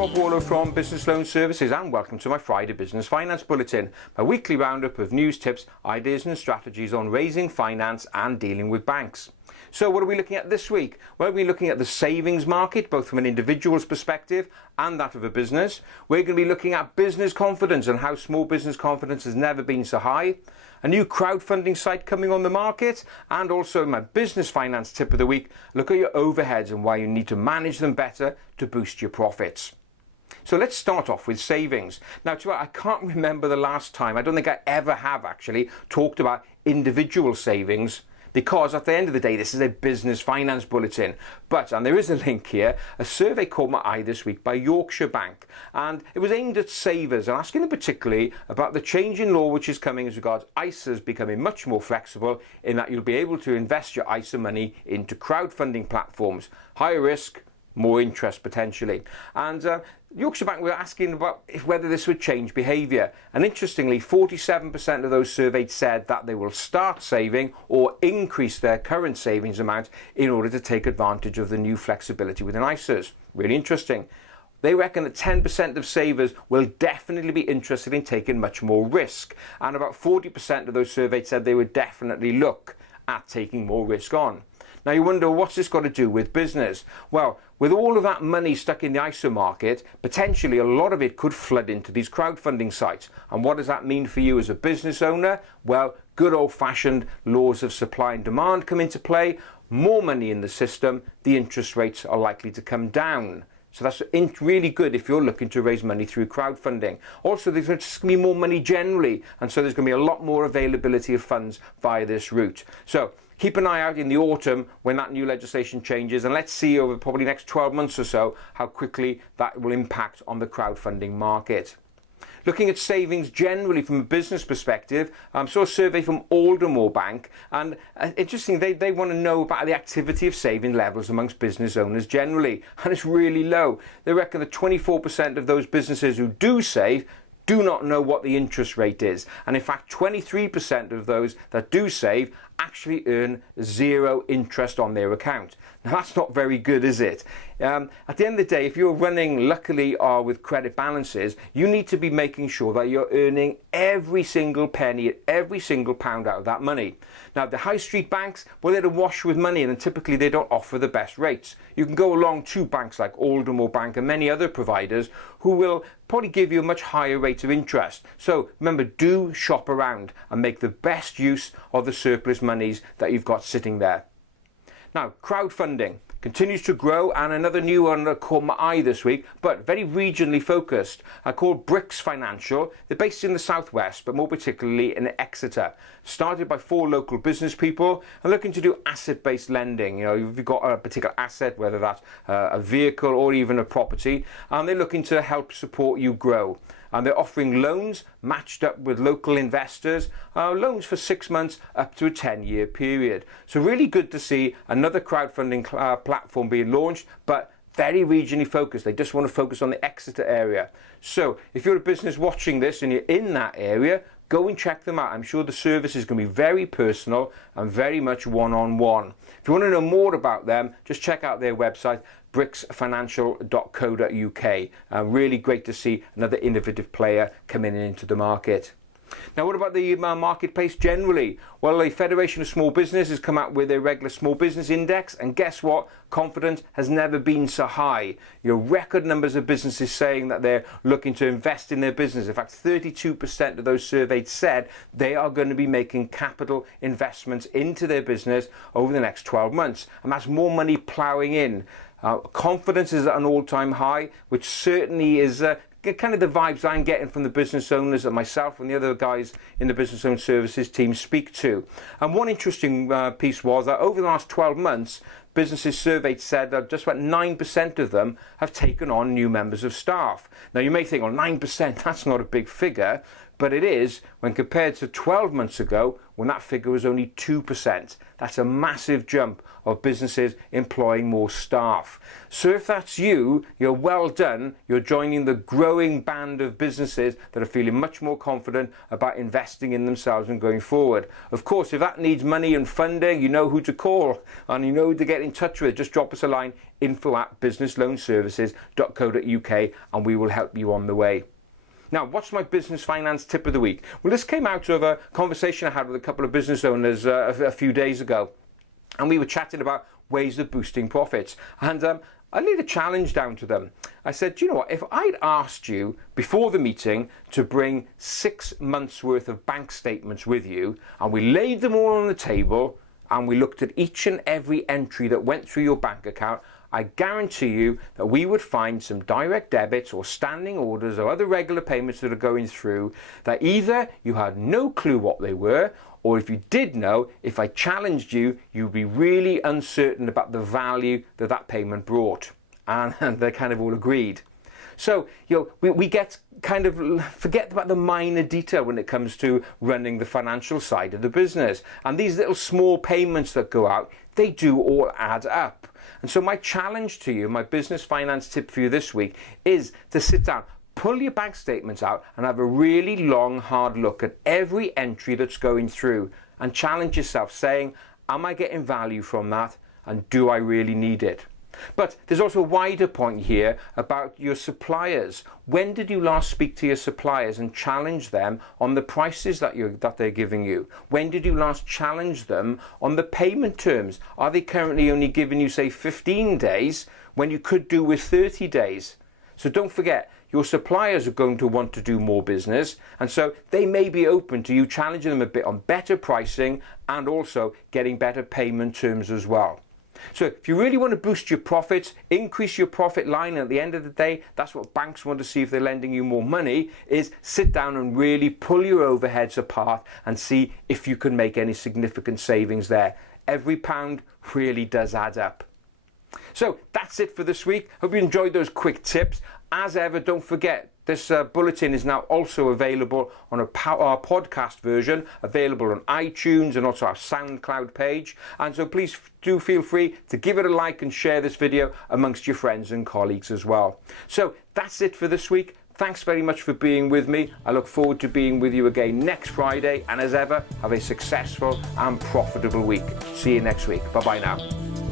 Rob Warlow from Business Loan Services, and welcome to my Friday Business Finance Bulletin, my weekly roundup of news, tips, ideas and strategies on raising finance and dealing with banks. So what are we looking at this week? Well, we're looking at the savings market, both from an individual's perspective and that of a business. We're going to be looking at business confidence and how small business confidence has never been so high. A new crowdfunding site coming on the market, and also my business finance tip of the week, look at your overheads and why you need to manage them better to boost your profits. So let's start off with savings. Now, I can't remember the last time, I don't think I ever have actually talked about individual savings, because at the end of the day, this is a business finance bulletin. And there is a link here. A survey caught my eye this week by Yorkshire Bank, and it was aimed at savers and asking them particularly about the change in law which is coming as regards ISAs becoming much more flexible, in that you'll be able to invest your ISA money into crowdfunding platforms. Higher risk, more interest potentially. And Yorkshire Bank were asking about whether this would change behaviour. And interestingly, 47% of those surveyed said that they will start saving or increase their current savings amount in order to take advantage of the new flexibility within ISAs. Really interesting. They reckon that 10% of savers will definitely be interested in taking much more risk. And about 40% of those surveyed said they would definitely look at taking more risk on. Now you wonder, what's this got to do with business? Well, with all of that money stuck in the ISA market, potentially a lot of it could flood into these crowdfunding sites. And what does that mean for you as a business owner? Well, good old-fashioned laws of supply and demand come into play. More money in the system, the interest rates are likely to come down. So that's really good if you're looking to raise money through crowdfunding. Also, there's just going to be more money generally, and so there's going to be a lot more availability of funds via this route. So keep an eye out in the autumn when that new legislation changes, and let's see over probably the next 12 months or so how quickly that will impact on the crowdfunding market. Looking at savings generally from a business perspective, I saw a survey from Aldermore Bank, and interesting, they want to know about the activity of saving levels amongst business owners generally, and it's really low. They reckon that 24% of those businesses who do save do not know what the interest rate is, and in fact 23% of those that do save actually earn zero interest on their account. Now that's not very good, is it? At the end of the day, if you're running, luckily, with credit balances, you need to be making sure that you're earning every single penny, every single pound out of that money. Now the high street banks, well, they're awash with money, and typically they don't offer the best rates. You can go along to banks like Aldermore Bank and many other providers who will probably give you a much higher rate of interest. So remember, do shop around and make the best use of the surplus monies that you've got sitting there. Now, crowdfunding continues to grow, and another new one that caught my eye this week, but very regionally focused, called Bricks Financial. They're based in the southwest, but more particularly in Exeter. Started by 4 local business people and looking to do asset-based lending. You know, if you've got a particular asset, whether that's a vehicle or even a property, and they're looking to help support you grow. And they're offering loans matched up with local investors, loans for 6 months up to a 10-year period. So really good to see another crowdfunding platform being launched, but very regionally focused. They just want to focus on the Exeter area. So if you're a business watching this and you're in that area, go and check them out. I'm sure the service is going to be very personal and very much one-on-one. If you want to know more about them, just check out their website, bricksfinancial.co.uk. Really great to see another innovative player coming into the market. Now, what about the marketplace generally? Well, the Federation of Small Business has come out with a regular small business index, and guess what? Confidence has never been so high. Your record numbers of businesses saying that they're looking to invest in their business. In fact, 32% of those surveyed said they are going to be making capital investments into their business over the next 12 months. And that's more money ploughing in. Confidence is at an all-time high, which certainly is kind of the vibes I'm getting from the business owners that myself and the other guys in the business owner services team speak to. And one interesting piece was that over the last 12 months, businesses surveyed said that just about 9% of them have taken on new members of staff. Now you may think, well, 9%, that's not a big figure, but it is when compared to 12 months ago when that figure was only 2%. That's a massive jump of businesses employing more staff. So if that's you, you're well done. You're joining the growing band of businesses that are feeling much more confident about investing in themselves and going forward. Of course, if that needs money and funding, you know who to call and you know who to get in touch with. Just drop us a line, info@businessloanservices.co.uk, and we will help you on the way. Now, what's my business finance tip of the week? Well, this came out of a conversation I had with a couple of business owners a few days ago. And we were chatting about ways of boosting profits. And I laid a challenge down to them. I said, you know what, if I'd asked you before the meeting to bring 6 months worth of bank statements with you, and we laid them all on the table, and we looked at each and every entry that went through your bank account, I guarantee you that we would find some direct debits or standing orders or other regular payments that are going through that either you had no clue what they were, or if you did know, if I challenged you, you'd be really uncertain about the value that that payment brought. And they kind of all agreed. So, we get kind of forget about the minor detail when it comes to running the financial side of the business. And these little small payments that go out, they do all add up. And so my challenge to you, my business finance tip for you this week, is to sit down, pull your bank statements out and have a really long, hard look at every entry that's going through and challenge yourself saying, am I getting value from that? And do I really need it? But there's also a wider point here about your suppliers. When did you last speak to your suppliers and challenge them on the prices that they're giving you? When did you last challenge them on the payment terms? Are they currently only giving you, say, 15 days when you could do with 30 days? So don't forget, your suppliers are going to want to do more business, and so they may be open to you challenging them a bit on better pricing and also getting better payment terms as well. So if you really want to boost your profits, increase your profit line, and at the end of the day, that's what banks want to see if they're lending you more money, is sit down and really pull your overheads apart and see if you can make any significant savings there. Every pound really does add up. So that's it for this week. Hope you enjoyed those quick tips. As ever, don't forget, this bulletin is now also available on our podcast version, available on iTunes and also our SoundCloud page. And so please do feel free to give it a like and share this video amongst your friends and colleagues as well. So that's it for this week. Thanks very much for being with me. I look forward to being with you again next Friday. And as ever, have a successful and profitable week. See you next week. Bye-bye now.